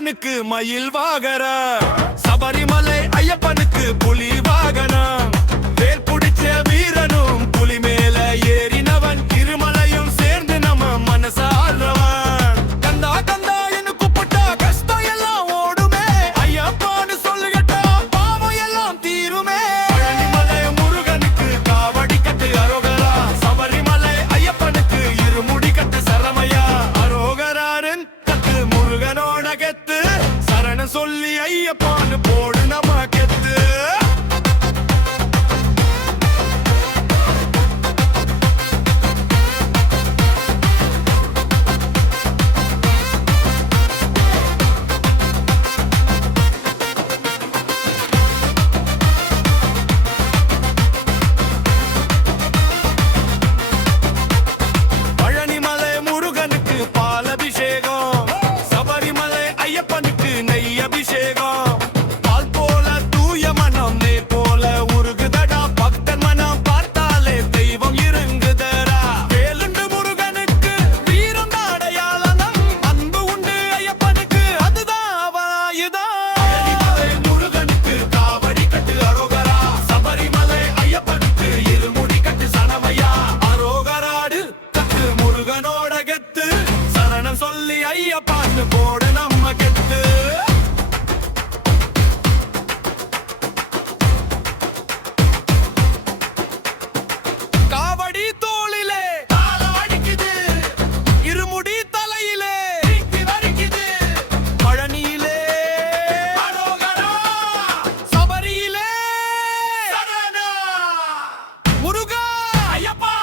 முருகனுக்கு மயில் வாகர, சபரிமலை ஐயப்பனுக்கு புலி வாகனம், வேல் பிடிச்ச வீரனும் புலி மேல ஏறினவன், திருமலையும் சேர்ந்து நம்ம மனச ஆள்றவன். கந்தா கந்தா என்று கூப்பிட்டா கஷ்டம் எல்லாம் ஓடுமே, ஐயப்பான்னு சொல்லுகட்டா பாவம் எல்லாம் தீருமே. பழனிமலை முருகனுக்கு காவடி கட்டு அரோகரா, சபரிமலை ஐயப்பனுக்கு இருமுடி கட்டு சரமையா. அரோகராரன் கட்டு முருகனோட கெத்து, சரணம் சொல்லி ஐயப்பான்னு போடு நம்ம கெத்து. பழனிமலை முருகனுக்கு பால் அபிஷேகம், சபரிமலை ஐயப்பனுக்கு நெய் அபிஷேகம். பால் போல தூய மனம் நெய் போல உருகுதடா, பக்தன் மனம் பார்த்தாலே தெய்வம் இருங்குதடா. வேலுண்டு முருகனுக்கு வீரம் அடையாளம், அன்பு உண்டு ஐயப்பனுக்கு அதுதான் அவன் ஆயுதம். பழனிமலை முருகனுக்கு காவடி கட்டு அரோகரா, சபரிமலை ஐயப்பனுக்கு இருமுடி கட்டு சனமையா. அரோகராடு கட்டு முருகனோட கெத்து, சரணம் சொல்லி ஐயப்பான்னு போடு நம்ம கெத்து. காவடி தோளிலே தாளம் அடிக்குது, இருமுடி தலையிலே தீக்கி வரிக்குது. பழனியிலே அரோகரா, சபரியிலே சரணா. முருகா ஐயப்பா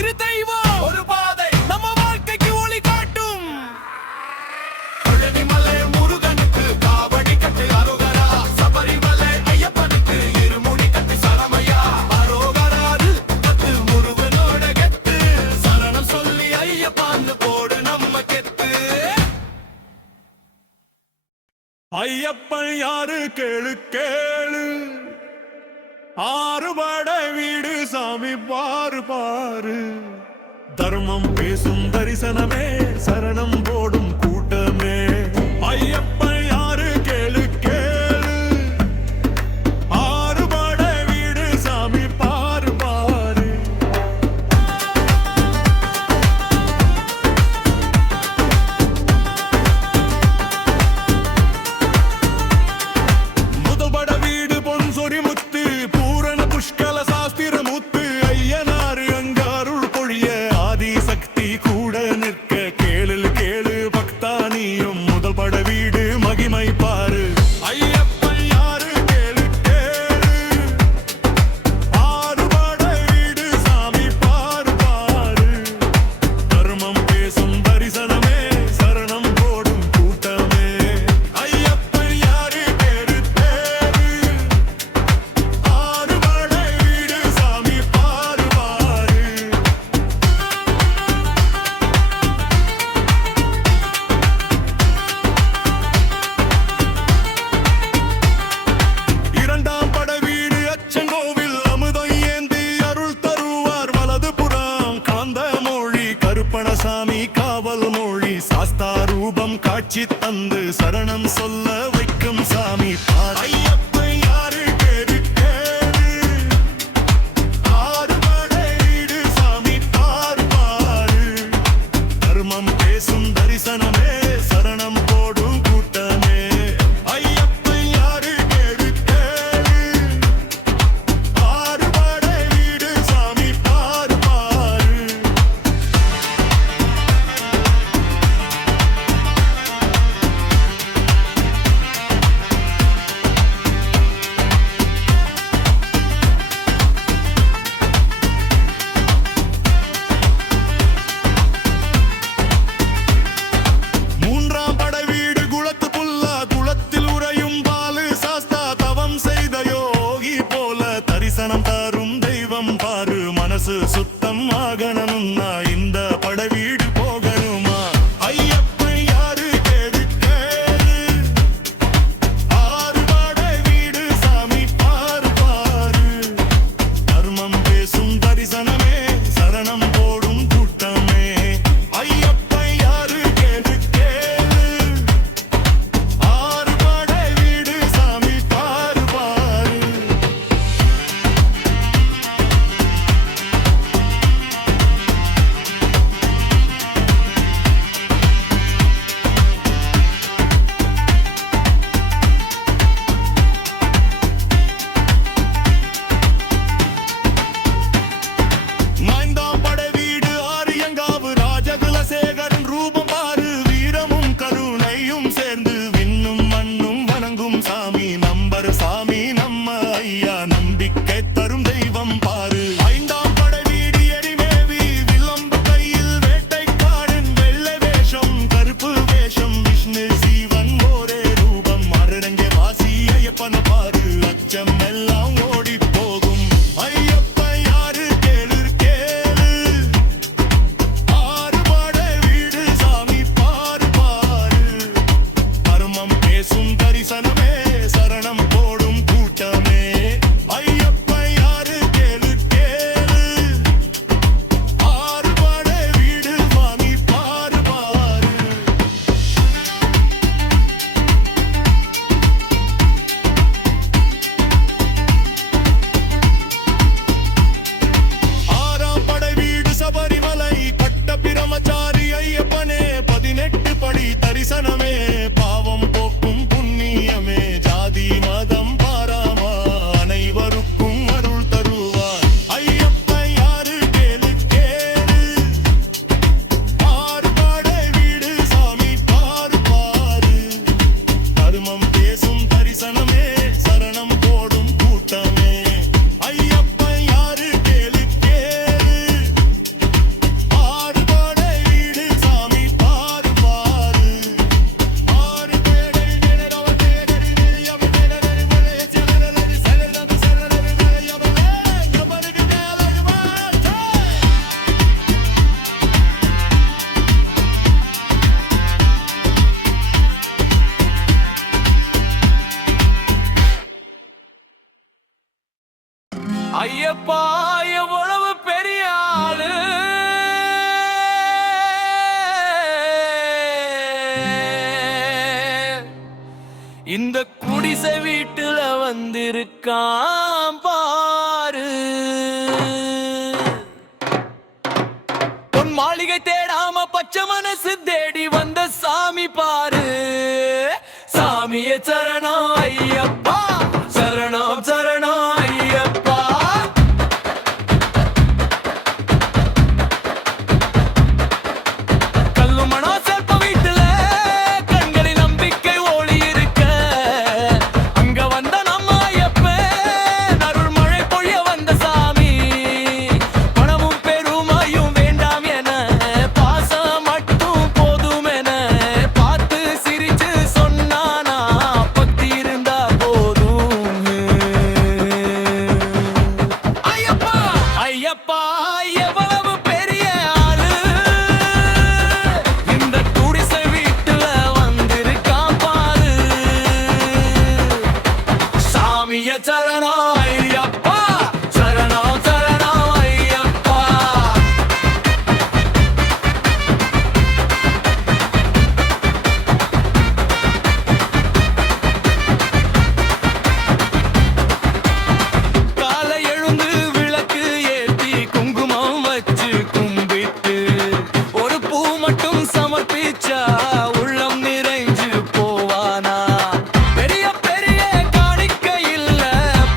இரு தெய்வம் ஒரு பாதை, நம்ம வாழ்க்கைக்கு ஒளி காட்டும். பழனிமலை முருகனுக்கு காவடி கட்டு அரோகரா, சபரிமலை ஐயப்பனுக்கு இருமுடி கட்டு சரமையா. அரோகராது கட்டு முருகனோட கெத்து, சரணம் சொல்லி ஐயப்பான்னு போடு நம்ம கெத்து. ஐயப்பன் யாரு கேளு கேளு, ஆறுபட வீடு சாமி பாரு பாரு. தர்மம் பேசும் தரிசனமே, சரணம் போடும் கூட்டமே. ஐயப்பன் யாரு கேளு கேளு, ஆறுபட வீடு சாமி பாரு பாரு. முதல் பட வீடு பொன் சொரி முத்து, பூரண புஷ்கல சாஸ்திர முத்து. ஐயனாரு அங்க அருள் பொழிய, ஆதி சக்தி கூட நிற்க. கேளு கேளு பக்தா நீயும், முதல் பட வீடு மகிமை பாரு. ஐயப்பன் யாரு கேளு கேளு, ஆறுபட வீடு சாமி பாரு பாரு. தர்மம் பேசும் தரிசனமே, சரணம் போடும் கூட்டமே. ஐயப்பன் யாரு கேளு கேளு, ஆறுபட வீடு சாமி பாரு பாரு. இரண்டாம் பட வீடு அச்சங்கோவில், அமுதம் ஏந்தி அருள் தருவார் வலது புறம். காந்த மொழி கருப்பணசாமி காவல் மொழி, சாஸ்தா ரூபம் காட்சி தந்து சரணம் சொல்ல வைக்கும் சாமி பார். ஐயப்பன் யாரு கேளு கேளு, ஆறுபட வீடு சாமி பாரு பாரு. தர்மம் பேசும் தரிசனமே, சரணம் போடும் கூட்டமே. ஐயப்பன் யாரு கேளு கேளு, ஆறுபட வீடு சாமி பாரு பாரு. மூன்றாம் பட வீடு குளத்து புல்லா, குளத்தில் உறையும் பாலு சாஸ்தா. தவம் செய்த யோகி போல தரிசனம் தரும் தெய்வம் பாரு. மனசு சுத்தம் ஆகணும்னா இந்த பட வீடு போகணுமா. ஐயப்பன் யாரு கேளு கேளு, ஆறுபட வீடு சாமி பாரு பாரு. தர்மம் பேசும் தரிசனமே, சரணம் போடும் கூட்டமே. ஐயப்பன் யாரு கேளு கேளு, இந்த குடிசை வீட்டுல வந்திருக்கான் பாரு. பொன் மாளிகை தேடாம பச்சை மனசு தேடி வந்த சாமி பாரு. சாமியே சரணம் ஐயப்பா, சரணம் சரணம் ஐயப்பா. கல்லு மனோ செல்ப வீட்டுல கண்களின் நம்பிக்கை ஒளி இருக்க, அங்க வந்த நம்ம ஐயப்பன் அருள் மழை பொழிய வந்த சாமி. பணமும் பெருமையும் வேண்டாம் என, பாசம் மட்டும் போதும் என பார்த்து சிரிச்சு சொன்னானா, பக்தி இருந்தா போதும். ஐயப்பா ஐயப்பா எவ்வளவு பெரிய ஆளு, இந்த குடிசை வீட்டுல வந்திருக்கான் பாரு. சாமிய சரணம் ஐயப்பா, சரணம் சரணம் ஐயப்பா. காலை எழுந்து விளக்கு ஏத்தி குங்குமம் வச்சு கும்பிட்டு, ஒரு பூ மட்டும் சமர்ப்பிச்சா உள்ளம் நிறைஞ்சு போவானா. பெரிய பெரிய காணிக்கை இல்ல,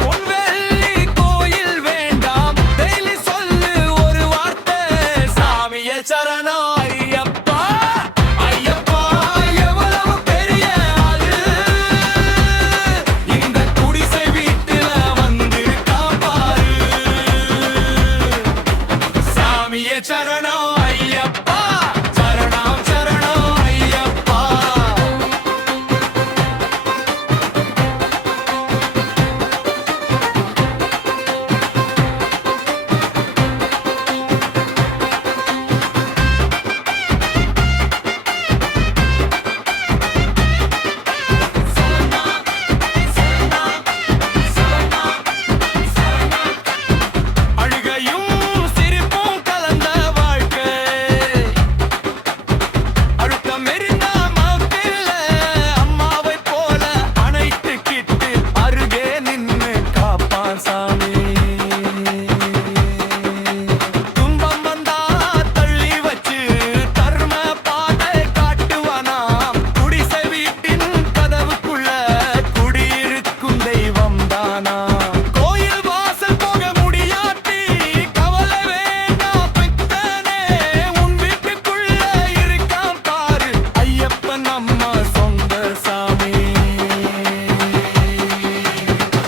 பொன் வெள்ளி கோயில் வேண்டாம், டெய்லி சொல்லு ஒரு வார்த்தை, சாமியே சரணம் ஐயப்பா. ஐயப்பா எவ்வளவு பெரிய ஆளு, இந்த குடிசை வீட்டுல வந்திருக்கான் பாரு. சாமியே சரணம் ஐயப்பா, சரணம் சரணம் ஐயப்பா. அழுகையும் சிரிப்பும் கலந்த வாழ்க்கை, அழுத்தம் எரிந்த மப்பில்ல, அம்மாவை போல அணைத்துக்கிட்டு அருகே நின்னு காப்பான் சாமி. துன்பம் வந்தா தள்ளி வச்சு தர்ம பாதை காட்டுவானாம், குடிசை வீட்டின் கதவுக்குள்ள குடியிருக்கும் தெய்வம் தானா. கோயில் வாசல் போக முடியாட்டி கவலை வேண்டாம் பித்தனே, உன் வீட்டுக்குள்ள இருக்கான் பாரு, ஐயப்பன் நம்ம சொந்த சாமி.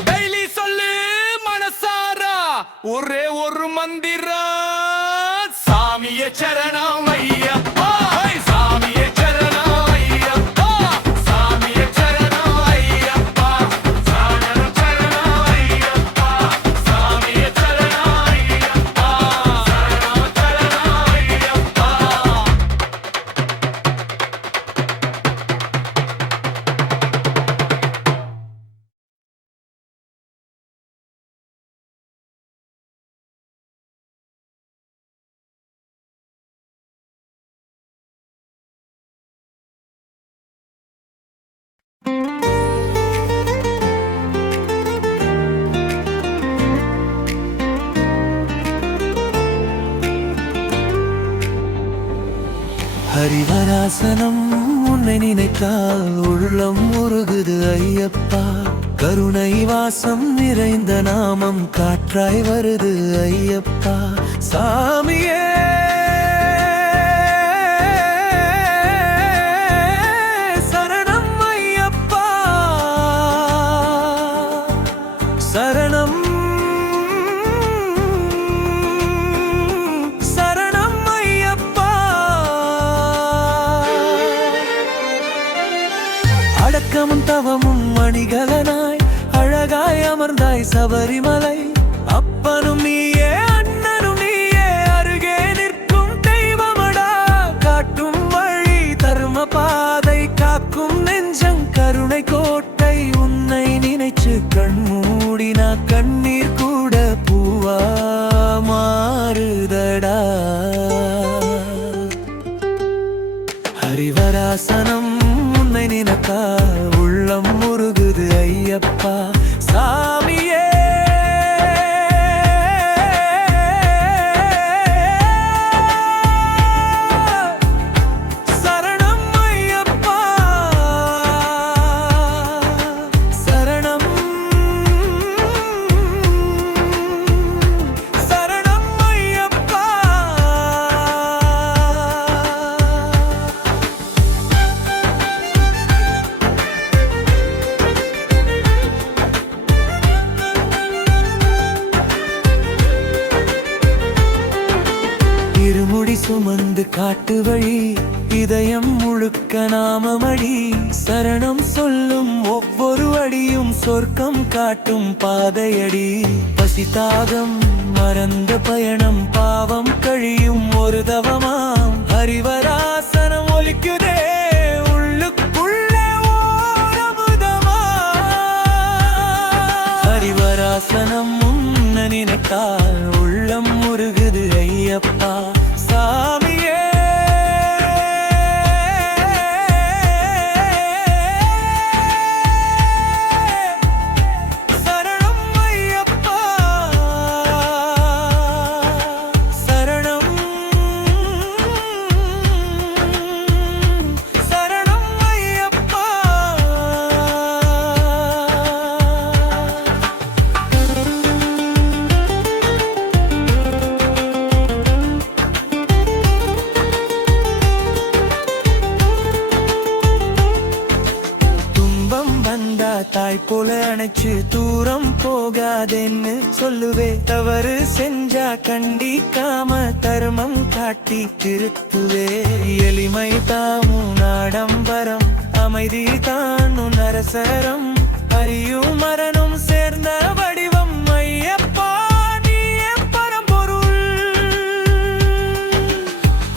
டெய்லி சொல்லு மனசாரா ஒரே ஒரு மந்திரம், சாமியே சரணம் ஐயப்பா, சாமியே சரணம் ஐயப்பா, சாமியே சரணம் ஐயப்பா, சரணம் சரணம் ஐயப்பா, சாமியே சரணம் ஐயப்பா, சரணம் சரணம் ஐயப்பா. ஹரிவராசனம் உன்னை நினைத்தால் உள்ளம் உருகுது ஐயப்பா. கருணை வாசம் நிறைந்த நாமம் காற்றாய் வருது ஐயப்பா. சாமியே சரணம் ஐயப்பா, சரணம் சரணம் ஐயப்பா. அடக்கமும் தவமும் மணிகலனாய் அழகாய் அமர்ந்தாய் சபரிமலை. அப்பனும் நீயே அண்ணனும் நீயே அருகே நிற்கும் தெய்வமடா. காட்டும் வழி தர்ம பாதை காக்கும் நெஞ்சம் கருணை கோட்டை. உன்னை நினைச்சு கண் மூடினா கண்ணீர் கூட பூவா மாறுதடா. ஹரிவராசனம் உன்னை நினைத்தா உள்ளம் ஒரு ஐயப்பா சாமியே இருமுடி சுமந்து காட்டு வழி இதயம் முழுக்க நாமமடி சரணம் சொல்லும் ஒவ்வொரு அடியும் சொர்க்கம் காட்டும் பாதையடி பசிதாகம் மறந்த பயணம் பாவம் கழியும் ஒரு தவமாம் ஹரிவராசனம் ஒலிக்குதே உள்ளுக்குள்ளே ஓர் அமுதமா ஹரிவராசனம் முன்ன நினைத்தால் உள்ளம் முருகுது ஐயப்பா சாமியே சரணம் ஐயப்பா சரணம் சரணம் ஐயப்பா தாய் போல அணைச்சு தூரம் போகாதேன்னு சொல்லுவே தவறு செஞ்சா கண்டிக்காம தர்மம் காட்டி திருத்துவே எளிமை தாமும் நாடம்பரம் அமைதி தானும் நரசரம் அறியும் மரணும் சேர்ந்த வடிவம் ஐயப்பா நீ பரம்பொருள்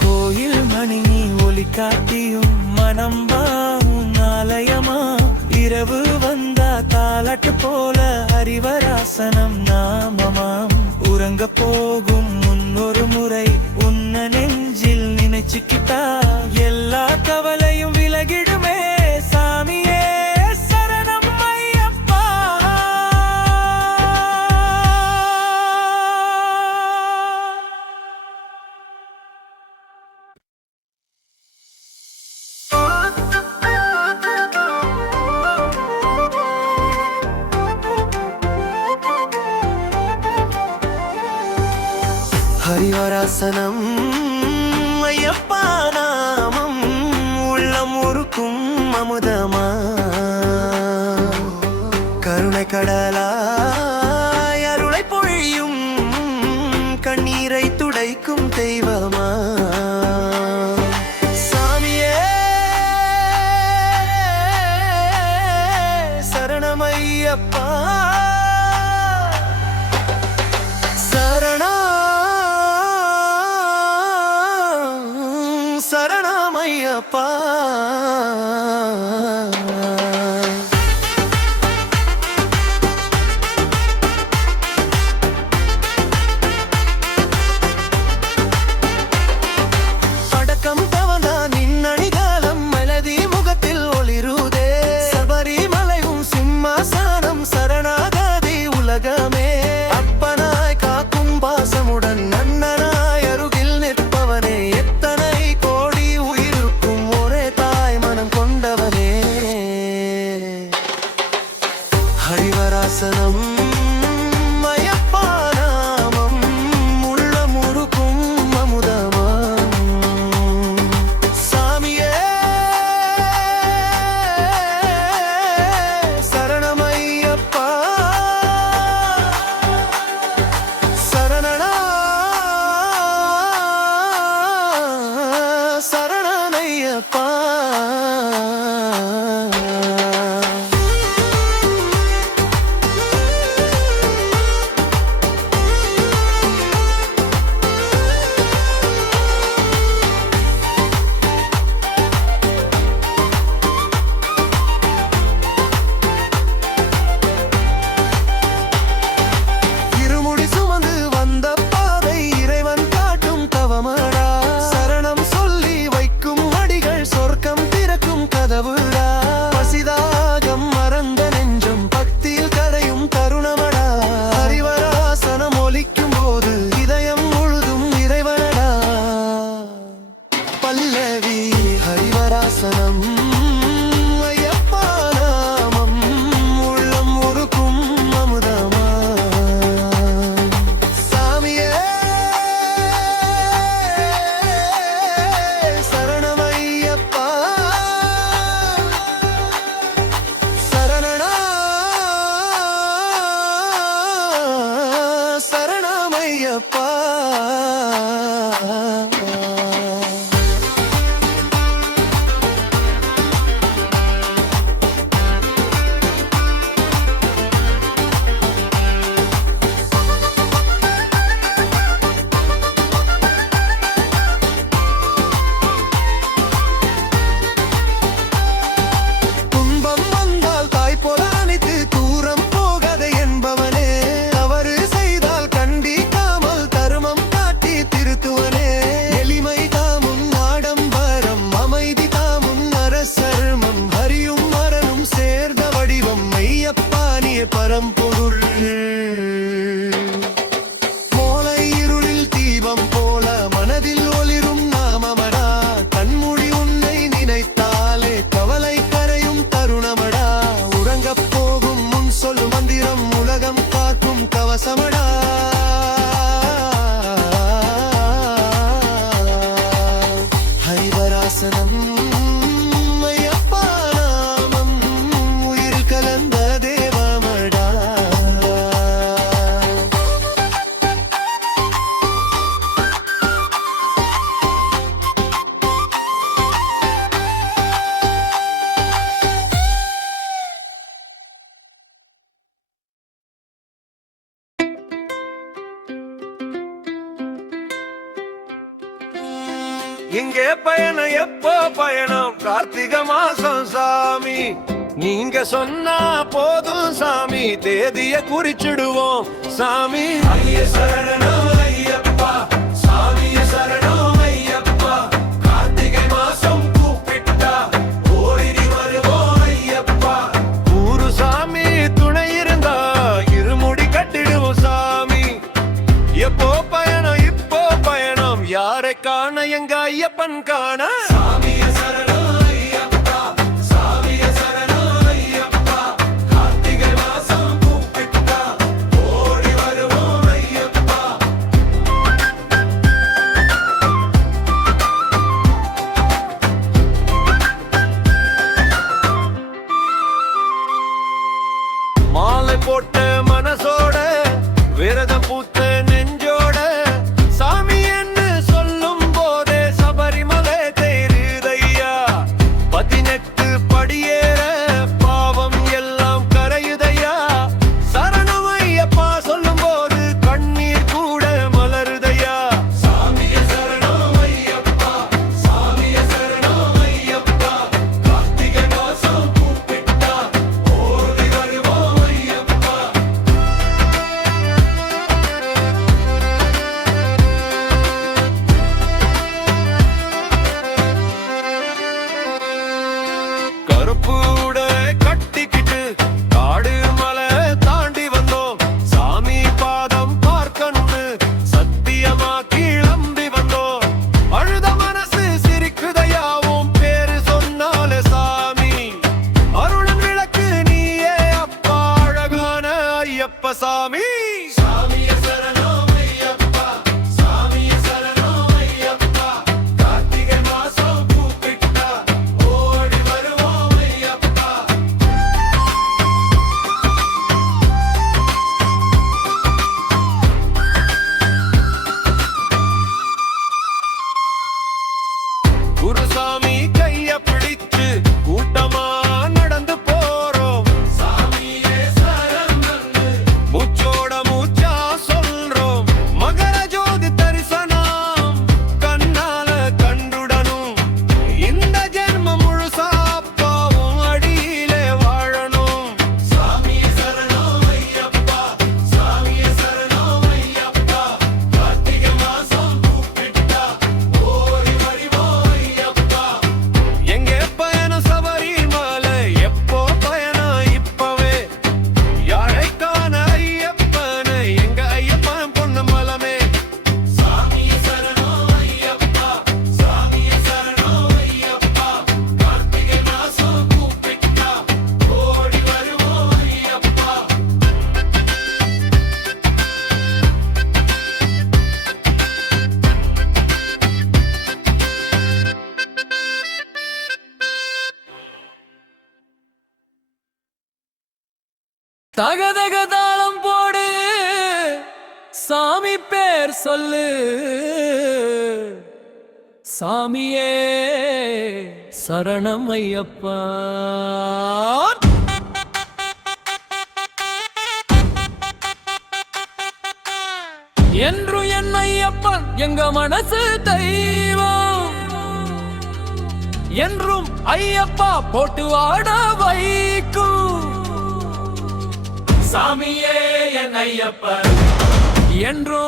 கோயில் மணி ஒலி காட்டியும் மனம் பாவும் ஆலயமா இரவு வந்தா தாலாட்டு போல ஹரிவராசனம் நாமமாம் உறங்க போகும் முன்னொரு முறை உன்ன நெஞ்சில் நினைச்சுக்கிட்டா எல்லா கவலையும் விலகிடுமே சாமியே சரணம் ஐயப்பா ஹரிவராசனம் ஐயப்பா நாமம் உள்ளம் உருக்கும் அமுதமா கருணை கடலாய் அருளை பொழியும் கண்ணீரை துடைக்கும் தெய்வமா சாமியே சரணம் ஐயப்பா சரணமையப்பா அடக்கம் தவந்தா நின்னணிகாலம் மெலதி முகத்தில் ஒளிருதே சபரிமலையும் சிம்மாசனம் சரணாகதி உலகமே அப்பனாய் காக்கும் பாசமுடன் நன்னனாய் அருகில் நிற்பவனே எத்தனை கோடி உயிருக்கும் ஒரே தாய் மனம் கொண்டவனே இங்கே பயணம் எப்போ பயணம் கார்த்திகை மாசம் சாமி நீங்க சொன்னா போதும் சாமி தேதிய குறிச்சிடுவோம் சாமி ஐய சரணம் ஐயப்பா சாமிய சரணம் ஐயப்பா கார்த்திகை மாசம் கூப்பிட்டா ஓடி வருவோம் ஐயப்பா ஊரு சாமி துணை இருந்தா இருமுடி கட்டிடுவோம் சாமி எப்போ பயணம் இப்போ பயணம் யாரை காண எங்க ஐயப்பன் காண சாமிய சரணம் ஐயப்பா சாமிய சரணம் ஐயப்பா கார்த்திகை மாசம் கூப்பிட்டா ஓடி வருவோம் ஐயப்பா மாலை போட்ட மனசோட விரதம் பூத்த நெஞ்சோட சாமி என்று சொல்லும் போதே சபரிமலை தேருதையா 18 படியேற பாவம் எல்லாம் கரையுதையா சரணம் ஐயப்பா சொல்லும் போது கண்ணீர் கூட மலருதையா சாமிய சரணம் ஐயப்பா சாமிய சரணம் ஐயப்பா கார்த்திகை மாசம் கூப்பிட்டா ஓடி வருவோம் ஐயப்பா கருப்பு உடை கட்டிக்கிட்டு காடு மலை தாண்டி வந்தோம் சாமி பாதம் பார்க்கணும்னு சத்தியமா கிளம்பி வந்தோம் அழுத மனசு சிரிக்குதையாவும் பேரு சொன்னாலே சாமி அருளன் விளக்கு நீயே அப்பா அழகான ஐயப்ப சாமி சாமிய சரணம் ஐயப்பா சாமிய சரணம் ஐயப்பா கார்த்திகை மாசம் கூப்பிட்டா ஓடி வருவோம் ஐயப்பா குருசாமி கைய பிடிச்சு கூட்டமா நடந்து போறோம் சாமியே சரணம்னு மூச்சோட மூச்சா சொல்றோம் மகர ஜோதி தரிசனம் கண்ணால கண்டுடனும் இந்த ஜென்மம் முழுசா அப்பாவும் அடியிலே வாழணும் சாமியே சரணம் ஐயப்பா சாமியே சரணம் ஐயப்பா கார்த்திகை மாசம் கூப்பிட்டா ஓடி வருவோம் ஐயப்பா எங்கே பயணம் சபரிமலை எப்போ பயணம் இப்பவே யாழைக்கான ஐயப்பனை எங்க ஐயப்பன் பொண்ணு மலமே சாமிய சரணம் ஐயப்பா சாமிய சரணம் ஐயப்பா கார்த்திகை மாசம் கூப்பிட்டா ஓடி வருவோம் ஐயப்பா தகதக தாளம் போடு சாமி பேர் சொல்லு சாமியே சரணம் ஐயப்பா என்று என் ஐயப்பன் எங்க மனசு தெய்வம் என்றும் ஐயப்பா போட்டு ஆட வைக்கும் சாமியே என் ஐயப்பன் என்றோ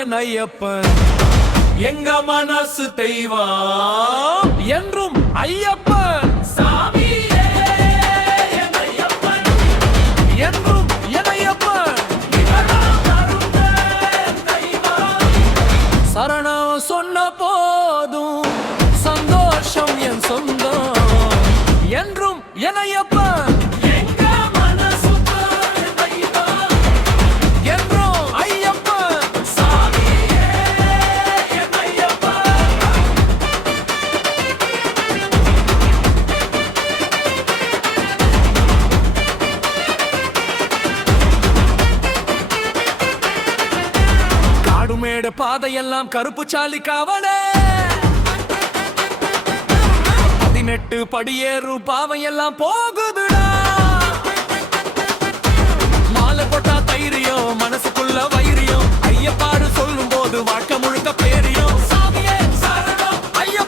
என் ஐயப்பன் எங்க மனசு தெய்வம் என்றும் ஐயப்பன் சாமியே என் ஐயப்பன் என்றும் என் ஐயப்பன் சரணம் சொன்ன போதும் சந்தோஷம் என் சொந்தம் என்றும் என் ஐயப்பன் காடுமேடு பாதையெல்லாம் கருப்பு சாலி காவலே 18 படியேறு பாவையெல்லாம் போகுதுடா மாலை போட்டா தைரியம் மனசுக்குள்ள வைரியம் ஐயப்பாடு சொல்லும் போது வாழ்க்கை முழுக்க பேரியம் சாமியே சரணம் ஐயா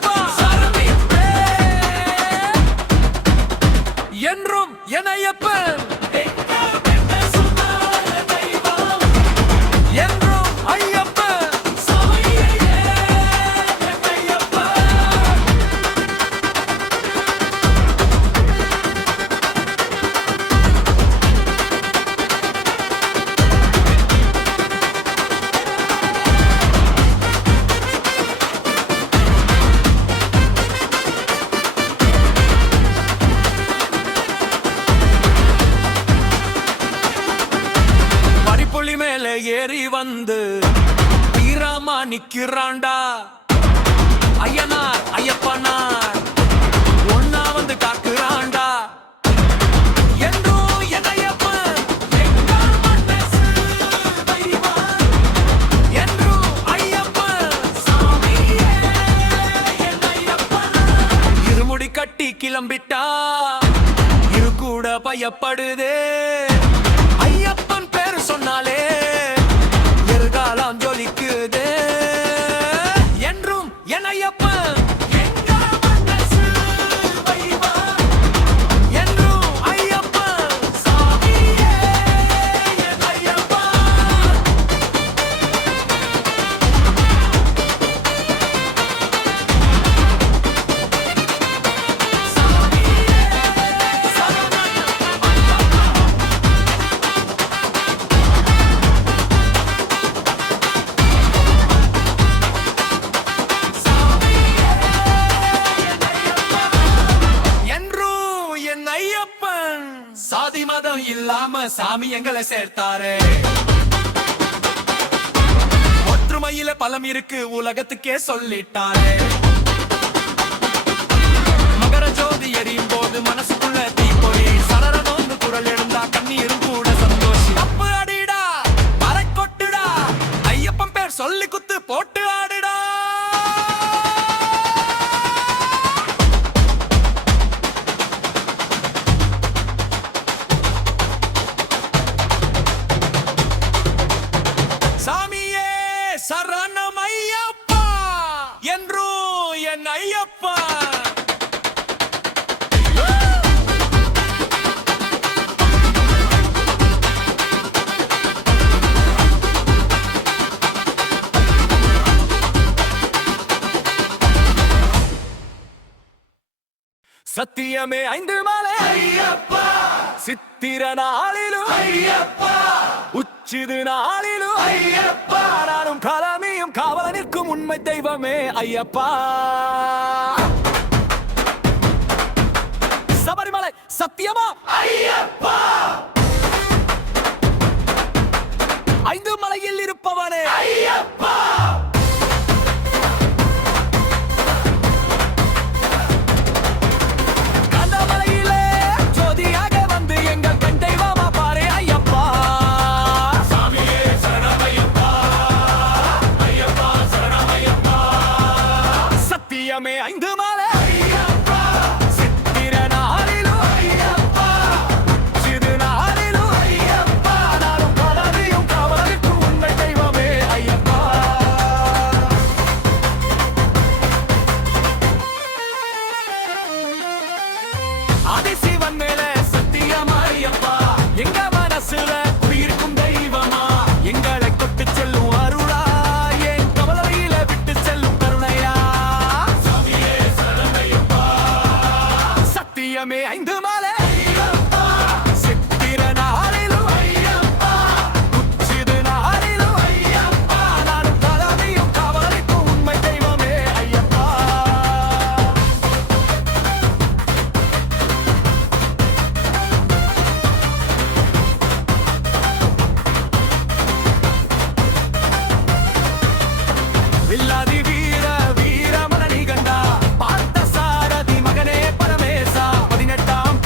காக்குறான்டா ஐயனார் ஐயப்பனார் ஒன்னா வந்து காக்குறான்டா என்றும் என் ஐயப்பன் எங்கள் மனசு தெய்வம். என்றும் ஐயப்பன் சாமியே என் ஐயப்பன். இருமுடி கட்டி கிளம்பிட்டா இரு கூட பயப்படுதே ஐயப்பன் பேரு சொன்னாலே எதிர்காலம் ஜொலிக்குதே என்றும் என் ஐயப்பன் எங்கள் மனசு தெய்வம். என்றும் ஐயப்பன் சாமியே என் ஐயப்பன். என்றும் என் ஐயப்பன் சாதி மதம் இல்லாம சாமி எங்களை சேர்த்தாரே ஒற்றுமையில பலம் இருக்கு உலகத்துக்கே சொல்லிட்டாரே மகர ஜோதி எரியும் போது மனசுக்குள்ள தீப்பொறி சலரனோந்து குரல் எழுந்தா கண்ணீரும் கூட சந்தோஷம் தப்பு அடிடா மறை கொட்டுடா ஐயப்பன் பேர் சொல்லி குத்து போட்டு ஆடுடா சாமியே சரணம் ஐயப்பா என்றும் என் ஐயப்பா சத்தியமே ஐந்து மலை ஐயப்பா சித்திர நாளிலும் ஐயப்பா உச்சிது நாளிலும் ஐயப்பா நானும் கலமியும் காவல நிற்கும் உண்மை தெய்வமே ஐயப்பா சபரிமலை சத்தியமா ஐயப்பா ஐந்து மலையில் இருப்பவனே ஐயப்பா கந்தமலையிலே ஜோதியாக வந்து எங்கள் கண் தெய்வமா பாரு ஐயப்பா சாமியே சரணமையப்பா ஐயப்பா சரணமையப்பா சத்தியமே ஐந்து மலை ஐயப்பா சித்திர நாளிலும் ஐயப்பா சிறு நாளிலும் ஐயப்பா நானும் கலவியும் காவலுக்கும் உண்மை தெய்வமே ஐயப்பா ஆதிசிவன் மேல சத்தியமா ஐயப்பா எங்க மனசுல குடியிருக்கும் தெய்வமா எங்களை கொட்டு செல்லும் அருளா என் கவலையில விட்டு செல்லும் கருணையா சாமியே சரணமையப்பா சத்தியமே ஐந்து மலை ஐயப்பா சித்திர நாளிலும் ஐயப்பா உச்சிது நாளிலும் ஐயப்பா நானும் கலவியும் காவலுக்கும் உண்மை தெய்வமே ஐயப்பா வில்லாதி வீர வீரமணி கண்டா பார்த்த சாரதி மகனே பரமேசா 18ஆம்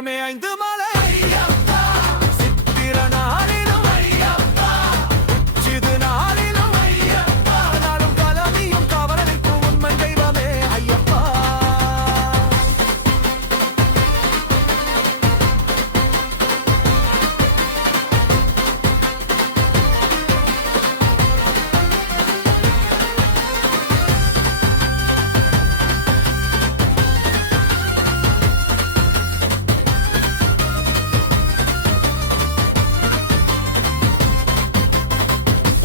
சத்தியமே 5 மலை சித்திர நாளிலும் உச்சிது நாளிலும் நாளும் கலமியும் காவலனுக்கும் உண்மை தெய்வமே ஐயப்பா.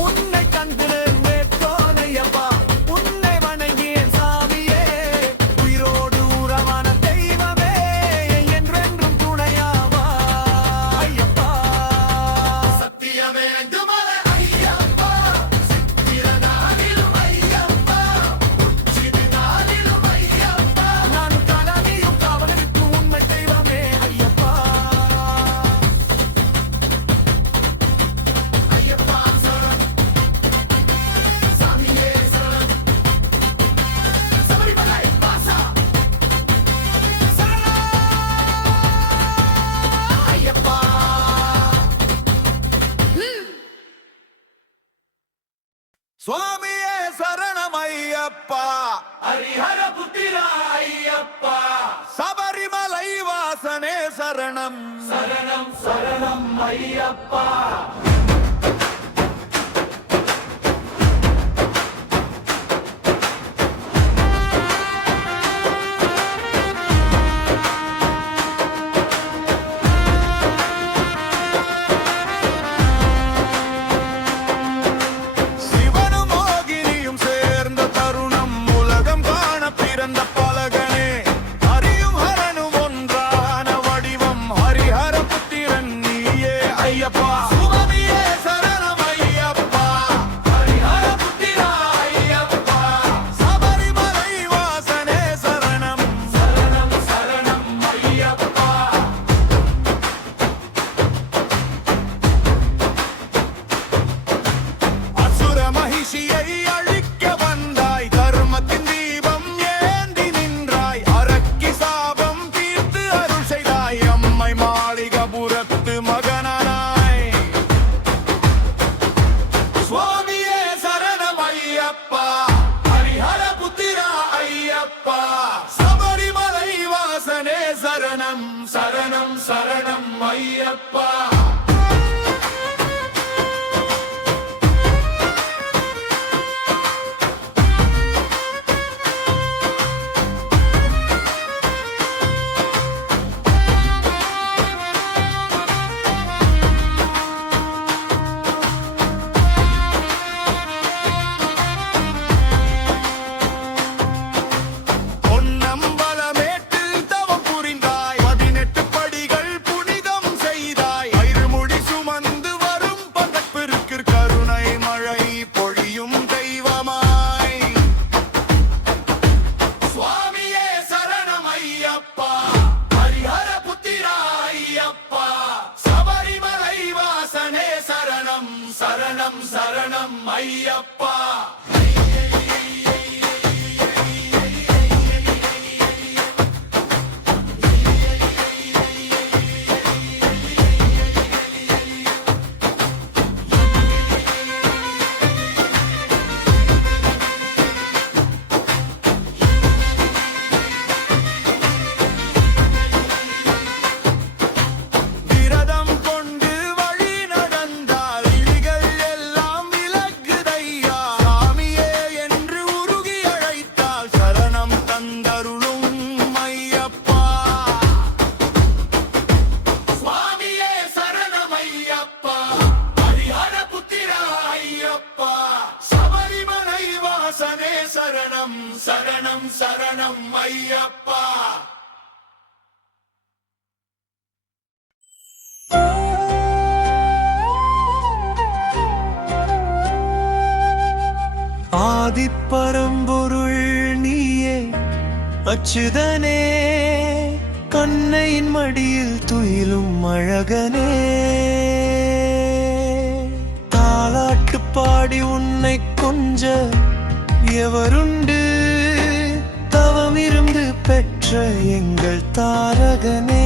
உன்னை கண்டு நேற்றோனையப்பா உன்னை வணங்கியேன் சாமியே உயிரோடு உறவான தெய்வமே என்றென்றும் துணையாவா ஐயப்பா. சத்தியமே 5 மலை ஐயப்பா சித்திர நாளிலும் ஐயப்பா உச்சிது நாளிலும் ஐயப்பா நான் கலவியும் காவலனுக்கும் உண்மை தெய்வமே ஐயப்பா. ஐயப்பா சரணம் சாமியே சரணம் சபரிமலை வாசா சரணம் ஐயப்பா. சுவாமியே சரணம் ஐயப்பா ஹரிஹர புத்திரா ஐயப்பா சபரிமலை வாசனே சரணம் சரணம் சரணம் ஐயப்பா. சிவனும் மோகினியும் சேர்ந்த தருணம் உலகம் காண பிறந்த பலகனே ஹரியும் ஹரனும் ஒன்றான வடிவம் ஹரிஹர புத்திரன் நீயே ஐயப்பா. சுவாமியே சரணம் ஐயப்பா ஹரிஹர புத்திரா ஐயப்பா சபரிமலை வாசனே சரணம் சரணம் சரணம் ஐயப்பா. அசுர மகிஷியை அழிக்க வந்தாய் தர்மத்தின் தீபம் ஏந்தி நின்றாய் அரக்கி சாபம் தீர்த்து அருள் செய்தாய் அம்மை மாளிகபுரத்து மகனாய். சுவாமியே சரணம் ஐயப்பா ஹரிஹர புத்திரா ஐயப்பா சபரிமலை வாசனே சரணம் சரணம் சரணம் ஐயப்பா. பொன்னம்பலமேட்டில் தவம் புரிந்தாய் 18 படிகள் புனிதம் செய்தாய் ஐருமுடி சுமந்து வரும் பதப்பிற்கு கருணை மழை பொழியும் தெய்வமாய். சுவாமியே சரணம் ஐயப்பா ஹரிஹர புத்திரா ஐயப்பா சபரிமலை வாசனே சரணம் சரணம் சரணம் ஐயப்பா. விரதம் கொண்டு வழி நடந்தால் இழிகள் எல்லாம் விலகுதையா சாமியே என்று உருகி அழைத்தால் சரணம் தந்தருளும் ஐயப்பா. சுவாமியே சரணம் ஐயப்பா ஹரிஹர புத்திரா ஐயப்பா சபரிமலை வாசனே சரணம் சரணம் சரணம் ஐயப்பா. ஆதிப்பரம்பொருள் நீயே அச்சுதனே கண்ணையின் மடியில் துயிலும் அழகனே தாலாட்டு பாடி உன்னை கொஞ்ச எவருண்டு தவமிருந்து பெற்ற எங்கள் தாரகனே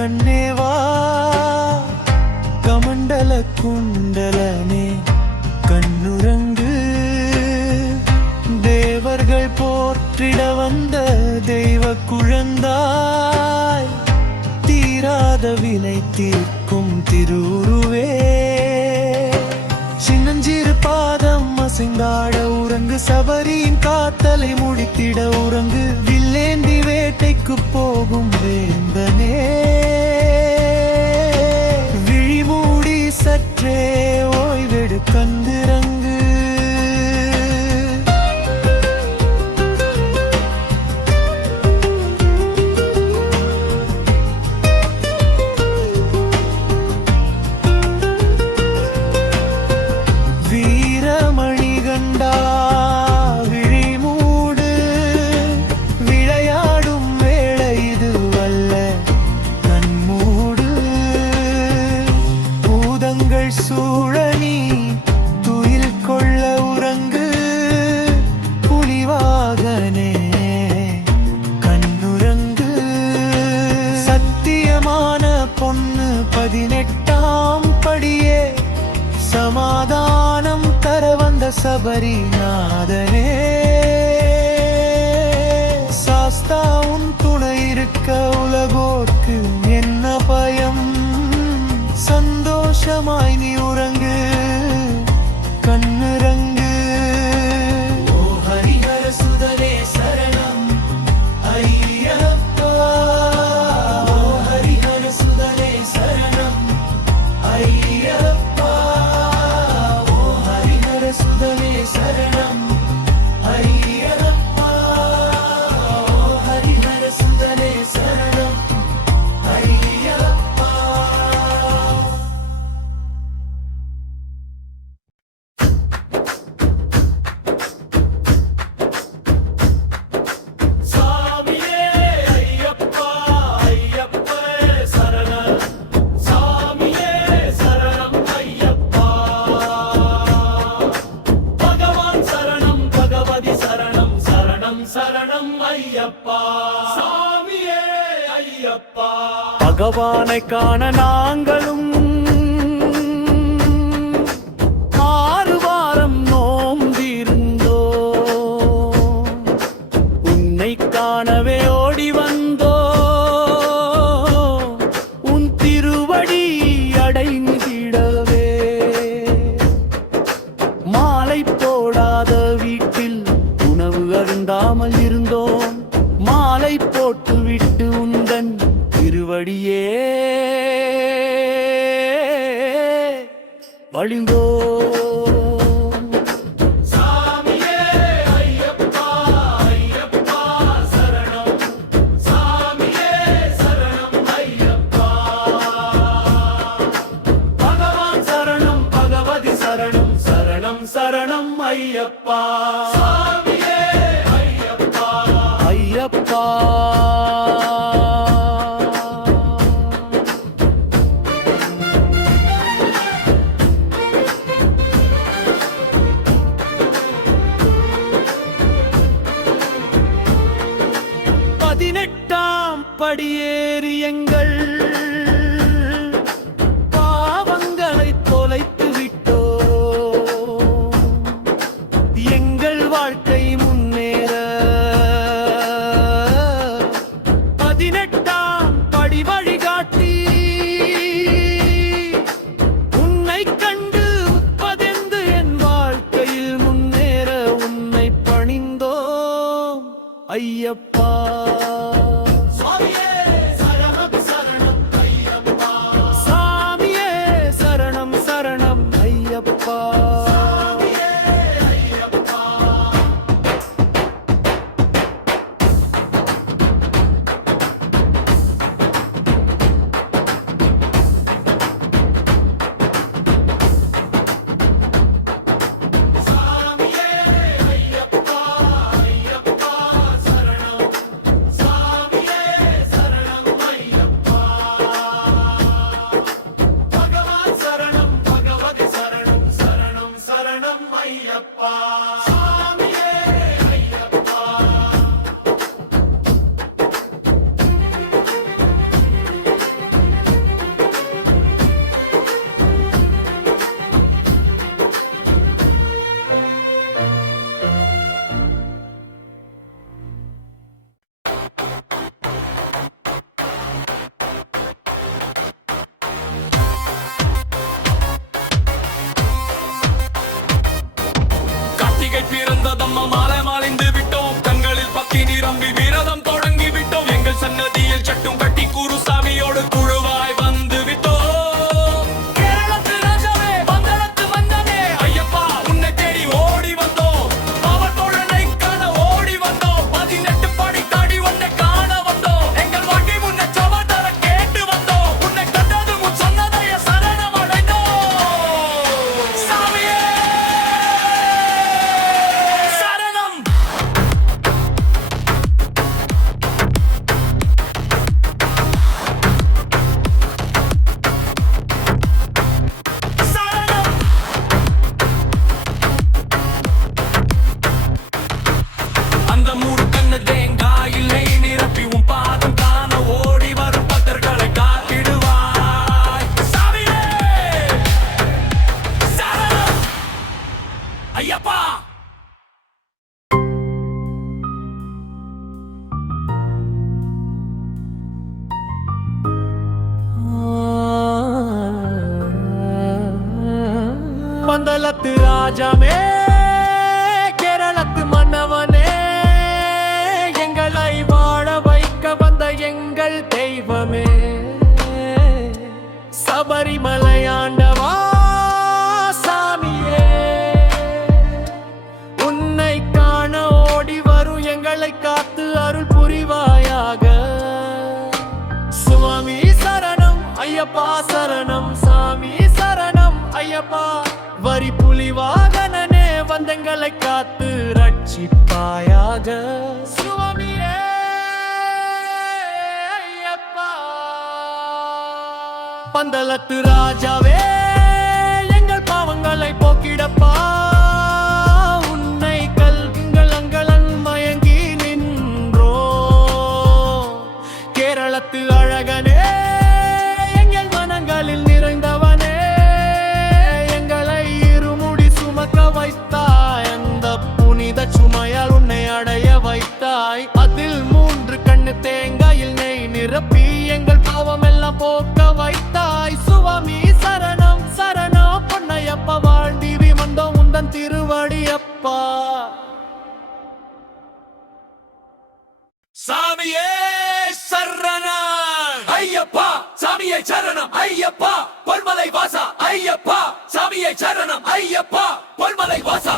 கண்ணேவா கமண்டல குண்டலனே கண்ணுரங்கு தேவர்கள் போற்றிட வந்த தெய்வ குழந்தாய் தீராத வினை தீர்க்கும் திருவுருவே சின்னஞ்சிறு பாதம் அசைந்தாட உறங்கு சபரியின் காத்தலை முடித்திட உறங்கு வில்லேந்தி வேட்டைக்கு போகும் வேந்தனே விழிமூடி சற்றே ஓய்வெடு கந்திரங்கு சூழனி துயில் கொள்ள உறங்கு புலிவாகனே கண்ணுரங்கு சத்தியமான பொண்ணு 18ஆம் படியே சமாதானம் தர வந்த சபரிநாதனே சாஸ்தா உன் துணை இருக்க உலகோர்க்கு என்ன பயம் சந்தோஷமாய் நீ உறங்கு கண்ணுரங்கு ஓ ஹரிஹர சுதனே சரணம் ஐயப்பா ஓ ஹரிஹர சுதனே சரணம் ஐயப்பா ஓ ஹரிஹர சுதனே சரணம் ஐயப்பா ஓ ஹரிஹர சுதனே சரணம் ஐயப்பா. பகவானை காண நாங்களும் 6 வாரம் நோம்பிருந்தோ உன்னை காணவே ஓடி வந்தோ உன் திருவடி அடைந்திடவே மாலை போடாத வீட்டில் உணவு அருந்தாமல் இருந்தோம் மாலை போட்டு விட்டு உந்தன் திருவடியே வழிந்தோ சாமியே ஐயப்பா ஐயப்பா சரணம் சாமியே சரணம் ஐயப்பா பகவான் சரணம் பகவதி சரணம் சரணம் சரணம் ஐயப்பா சாமியே ஐயப்பா ஐயப்பா. படியேறி எங்கள் பாவங்களை தொலைத்து விட்டோ எங்கள் வாழ்க்கை முன்னேற 18ஆம் படி வழிகாட்டி உன்னை கண்டு உட்பதெந்து என் வாழ்க்கையில் முன்னேற உன்னை பணிந்தோம் ஐயப்பா. கார்த்திகை பிறந்ததம்மா மாலை மாலைந்து விட்டோம் கண்களில் பக்கி நிரம்பி விரதம் தொடங்கி விட்டோம் எங்கள் சன்னதியில் சட்டும் கட்டி குருசாமியோடு குழுவாய் வந்து விட்டோம் கேரளத்து ராஜாவே பந்தளத்து மன்னனே ஐயப்பா உன்னை தேடி ஓடி வந்தோம் பாவத்தோழனை காண ஓடி வந்தோம் 18 படி தாடி உன்னை காண வந்தோம் எங்கள் வாழ்க்கை முன்ன சவதர கேட்டு வந்தோம் உன்னை கண்டது முன் சொன்னதைய சரணம் அடைந்தோம் சாமியே சரணம் சரணம் அந்த மூடு கண்ணு தேங்காயில் நெய் நிரப்பி உன் பாதம் காண ஓடி வரும் பக்தர்களை காத்திடுவாய் சாமியே சரணம் ஐயப்பா பந்தளத்து ராஜாமே கேரளத்து மன்னவனே எங்களை வாழ வைக்க வந்த எங்கள் தெய்வமே சபரிமலை ஆண்டவா சாமியே உன்னை காண ஓடி வரும் எங்களை காத்து அருள் புரிவாயாக சுவாமி சரணம் ஐயப்பா சரணம் சாமி சரணம் ஐயப்பா வரி புலி வாகனனே வந்தங்களை காத்து ரட்சிப்பாயாக சுவாமியே ஐயப்பா பந்தளத்து ராஜாவே எங்கள் பாவங்களை போக்கிடப்பா உன்னை கல்விங்கள் அங்கலன் மயங்கி நின்றோ கேரளத்து அழகனே எங்கள் மனங்களில் நிறைந்தவனே எங்களை இருமுடி சுமக்க வைத்தாய் அந்த புனித சுமையால் உன்னை அடைய வைத்தாய் அதில் 3 கண்ணு தேங்காயில் நெய் நிரப்பி எங்கள் பாவம் எல்லாம் போக்க வைத்தாய் சுவாமி சரணம் சரணம் பொன்னையப்பா வாழ்ந்திவி மந்தோம் உந்தன் திருவடியப்பா சாமியே சரணம் ஐயப்பா சாமியே சரணம் ஐயப்பா பொன்மலை வாசா ஐயப்பா சாமியே சரணம் ஐயப்பா பொன்மலை வாசா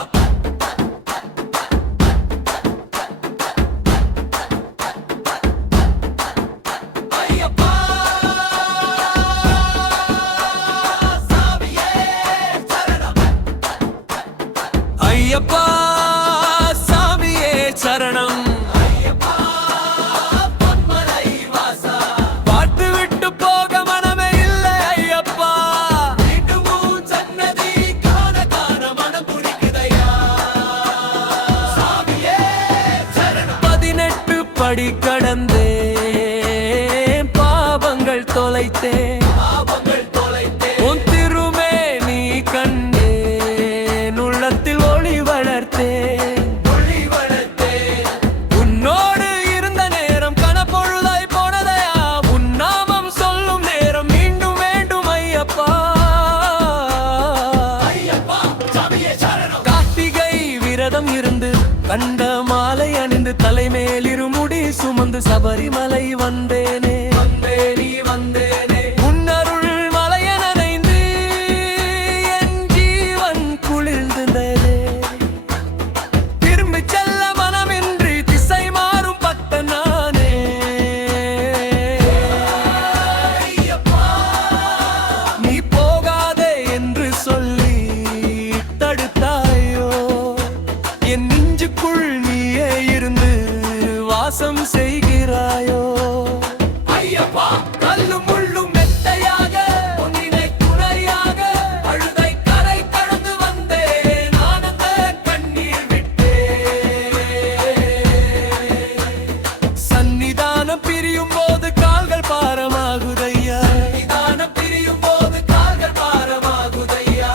ஐயப்பா சாமியே சரணம் ஐயப்பா சாமியே சரணம் பாட்டு விட்டு போக மனமே இல்லை ஐயப்பா மீண்டும் சன்னதி காண காண மனம் துடிக்குதையா சாமியே சரணம் 18 படி கடந்தே பாவங்கள் தொலைத்தேன் உன் திருமே நீ கண்டேன் உள்ளத்தில் ஒளி வளர்த்தேன் உன்னோடு இருந்த நேரம் கனப்பொழுதாய் போனதையா உன் நாமம் சொல்லும் நேரம் மீண்டும் வேண்டும் ஐயப்பா கார்த்திகை விரதம் இருந்து கண்ட மாலை அணிந்து தலைமேல் இருமுடி சுமந்து சபரிமலை வந்தேனே உன்னருள் மலைய நனைந்து என் ஜீவன் குளிர்ந்ததே திரும்பி செல்ல மனமின்றி திசை மாறும் பக்தன் நானே நீ போகாதே என்று சொல்லி தடுத்தாயோ என் நெஞ்சுக்குள் நீயே இருந்து வாசம் செய்கிறாயோ ஐயப்பா கல்லும் முள்ளும் மெத்தையாக உன்னினை துணையாக அழுதை கரை கடந்து வந்தேன் ஆனந்த கண்ணீர் விட்டே சன்னிதானம் பிரியும் போது கால்கள் பாரமாகுதையா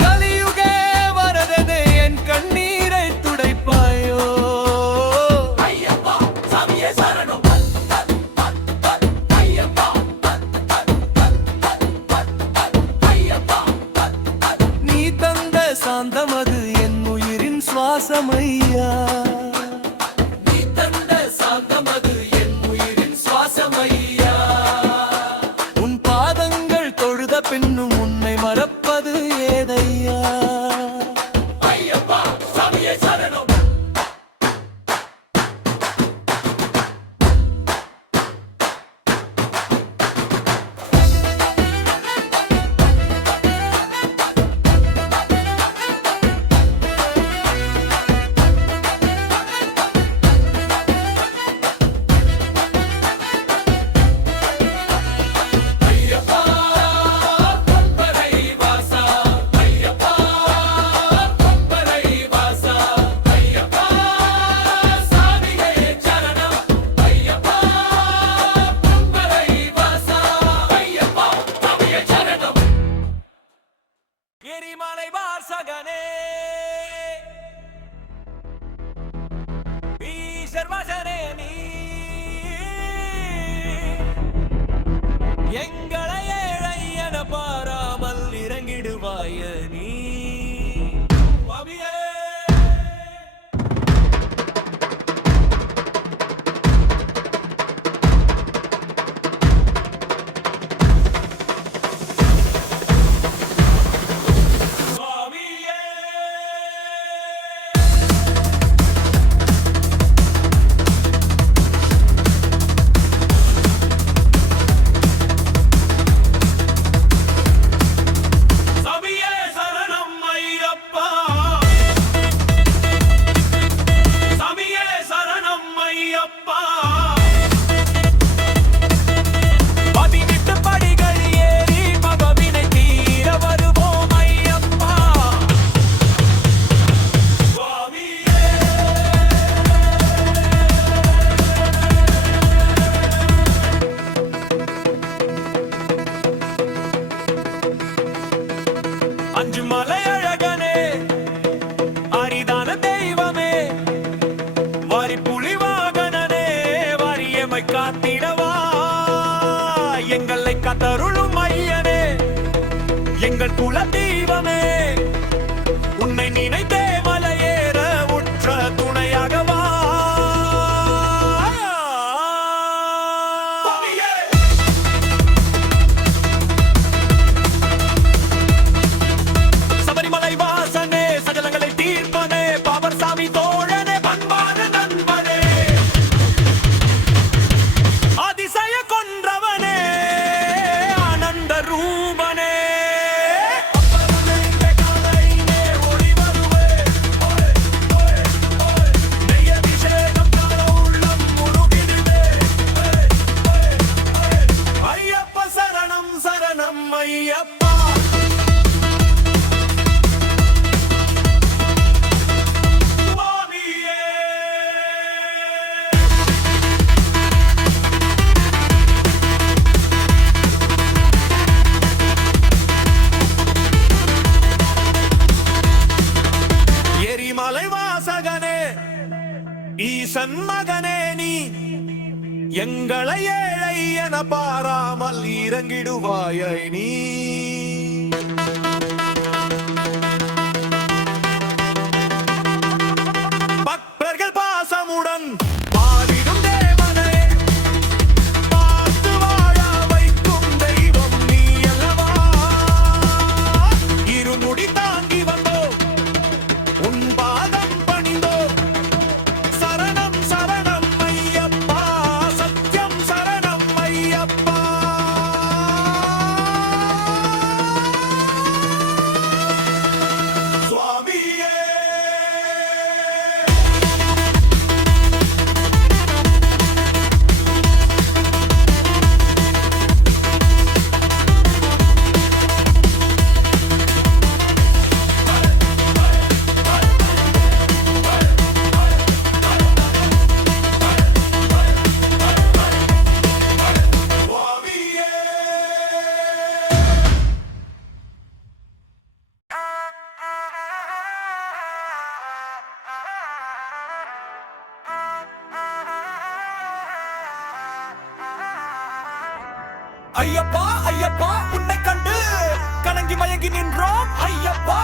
கலியுகே வரதே என் கண்ணீரை துடைப்பாயோ பாசமையா நீ தந்த சாந்தமது என் உயிரின் சுவாசமையா. உன் பாதங்கள் தொழுத பின்னும் உன்னை மறப்பது ஏதையா ஐயப்பா சாமியே சரணம். ஐயப்பா பம்பரை வாசா, ஐயப்பா பம்பரை வாசா, ஐயப்பா சாமியே சரணம். ஐயப்பா பம்பரை வாசா, ஐயப்பா சாமியே சரணம். எரிமலை வாசகனே ஈஸ்வரவசனே நீ எங்களை ஏழை என பாராமல் இறங்கிடுவாய நீ சுவாமியே. சுவாமியே. சாமியே சரணம் ஐயப்பா. சாமியே சரணம் ஐயப்பா. 18 படிகள் ஏறி மகவினை தீர வருவோம் ஐயப்பா. சுவாமியே. அஞ்சு மலை அழகனே அரிதான தெய்வமே வாரி புலி வாகனனே வாரியமை காத்திடவா எங்களை காத்தருளும் ஐயனே எங்கள் குல தெய்வமே உன்னை நினைத்தே மலையேற உற்ற துணையாகவா. சபரிமலை வாசனே சகலங்களை தீர்ப்பனே பாவர் சாமி தோழனே பண்பான நண்பனே அதிசய கொன்றவனே ஆனந்த ரூபனே. அப்பருளே காலையிலே ஓடி வருவே. ஓய், ஓய், ஓய். நெய் அபிஷேகம் காண உள்ளம் முருகிடுவே. ஓய், ஓய், ஓய். ஐயப்ப சரணம் சரணம் ஐயப்பா. சுவாமியே. எரிமலை வாசகனே ஈசன் மகனே நீ எங்களை ஏழை என பாராமல் இறங்கிடுவாயை நீ. பக்தர்கள் பாசமுடன் பாடிடும் தேவனே பார்த்து வாழ வைக்கும் தெய்வம் நீ அல்லவா. இருமுடி தாங்கி வந்தோ உன் பாதம் பணிந்தோ சரணம் சரணம் ஐயப்பா சத்யம் சரணம் ஐயப்பா. சுவாமியே. ஐயப்பா ஐயப்பா உன்னை கண்டு கலங்கி மயங்கி நின்றோம் ஐயப்பா.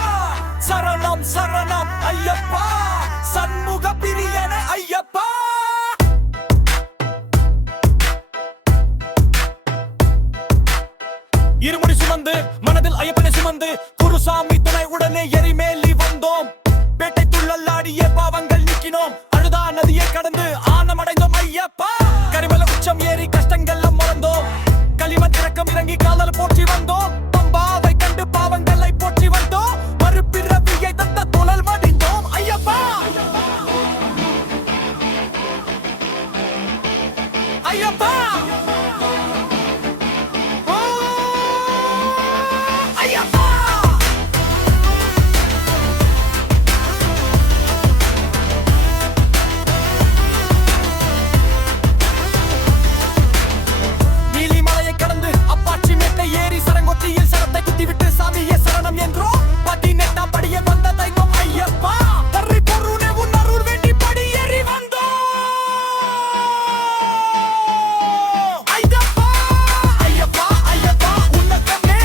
சரணம் சரணம் ஐயப்பா. சுமந்து குருசாமி துணை உடனே எரிமேலி வந்தோம். பேட்டை துள்ளல்லாடிய பாவங்கள் நீக்கினோம். அழுதா நதியை கடந்து ஆனமடைந்தோம் ஐயப்பா. கரிமல உச்சம் ஏறி கஷ்டங்கள் மறந்தோம். களிமண் திறக்கம் இறங்கி காதல் போற்றி வந்தோம். பம்பாவை கண்டு பாவங்களை போற்றி வந்தோம். மறுபிறவியை தந்த தொழல் மடிந்தோம் ஐயப்பா. ஐயப்பா ஓ ஐயப்பா. நீலிமலையை கடந்து அப்பாச்சி மேட்டை ஏறி சரங்கொத்தியில் சரத்தை குத்திவிட்டு சாமியே சரணம் என்றோம். 18ஆம் படியே வந்த தெய்வம் ஐயப்பா. தர்றி பொருளே உன் அருள் வேண்டி படியேறி வந்தோம் ஐயப்பா. ஐயப்பா ஐயப்பா உன்னதமே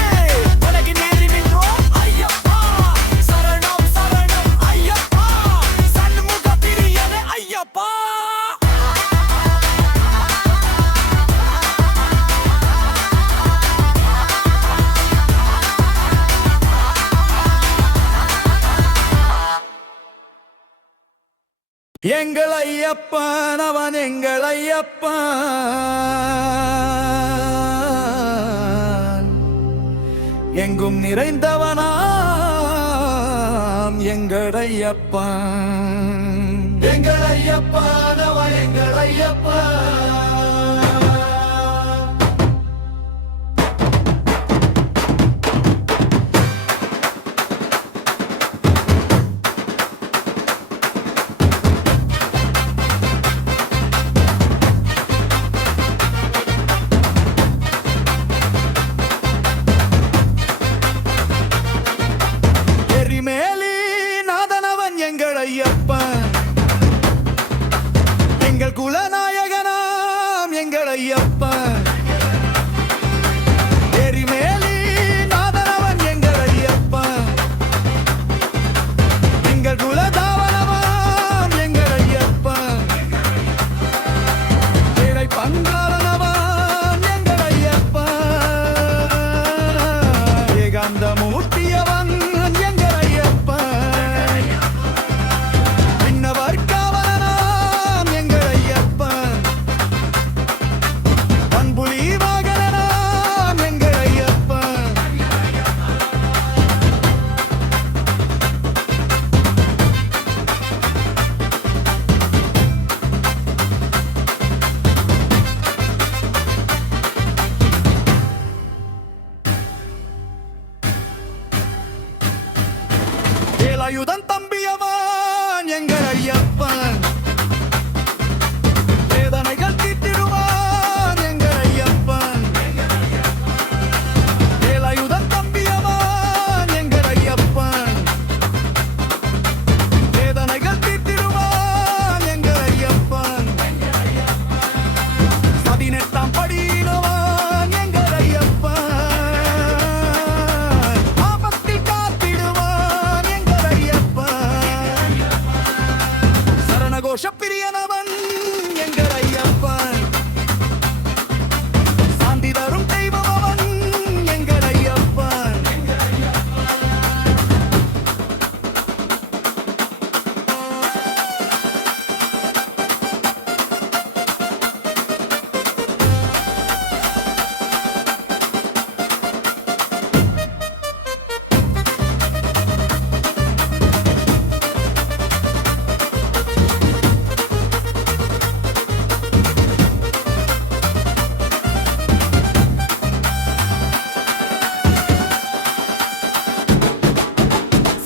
உனக்கு நேரி நின்றோம் ஐயப்பா. சரணம் சரணம் ஐயப்பா. சண்முக பிரியனே ஐயப்பா. எங்கள் ஐயப்பன் அவன் எங்கள் ஐயப்பன். எங்கும் நிறைந்தவனாம் எங்கள் ஐயப்பன். எங்கள் ஐயப்பன் அவன் எங்கள் ஐயப்பன். எரிமேலி நாதனவன் எங்கள் ஐயப்பன். எங்கள் குலநாயகனாம் எங்கள் ஐயப்பன். எரிமேலி நாதனவன் எங்கள் ஐயப்பன். எங்கள் குலதாவனவாம் எங்கள் ஐயப்பன். ஏழை பங்காளனவாம் எங்கள் ஐயப்பன். ஏகாந்த மூர்த்தியவன் எங்கள் ஐயப்பன். விண்ணவர் காவலனாம் எங்கள் ஐயப்பன். பண்புலி வாகனனாம் எங்கள் ஐயப்பன். வேலாயுதன் தம்பியவன் எங்கள் ஐயப்பன். வேதனைகள் தீர்த்திடுவான் எங்கள் ஐயப்பன். வேலாயுதன் தம்பியவன் எங்கள் ஐயப்பன். வேதனைகள் தீர்த்திடுவான் எங்கள் ஐயப்பன். 18ஆம் படியினவன் எங்கள் ஐயப்பன். ஆபத்தில் காத்திடுவான் எங்கள் ஐயப்பன். சரணகோஷ பிரியனவன் எங்கள் ஐயப்பன். சாந்தி தரும் தெய்வம் அவன் எங்கள் ஐயப்பன்.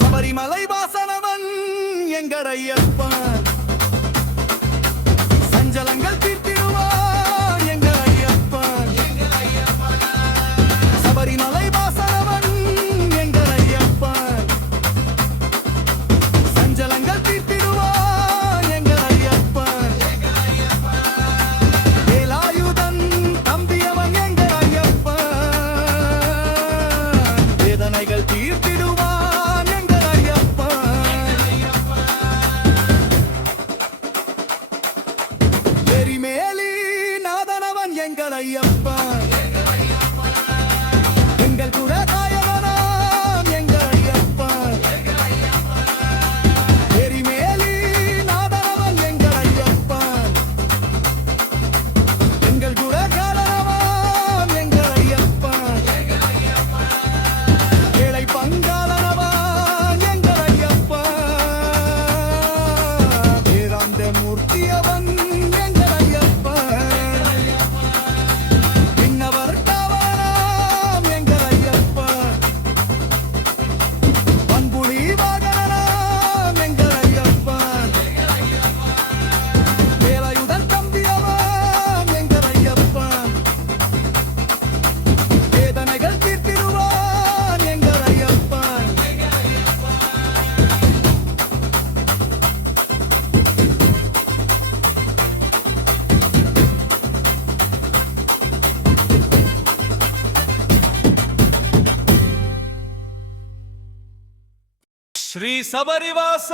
சபரிமலை வாசனவன் எங்கள் ஐயப்பன். சஞ்சலங்கள் தீர்த்திடுவான் எங்கள் ஐயப்பன். சபரிமலை வாசனவன் எங்கள் ஐயப்பன். சஞ்சலங்கள் தீர்த்திடுவான் எங்கள் ஐயப்பன். வேலாயுதன் தம்பியவன் எங்கள் ஐயப்பன். வேதனைகள் தீர்த்திடுவான் எங்கள் ஐயப்பன். எரிமேலி ஸ்ரீ சபரிவாச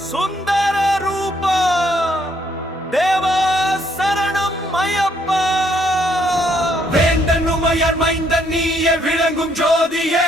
சுந்தர ரூபா தேவா சரணம் ஐயப்பா. வேந்தன் உமையர் மைந்தன் நீயே விளங்கும் ஜோதியே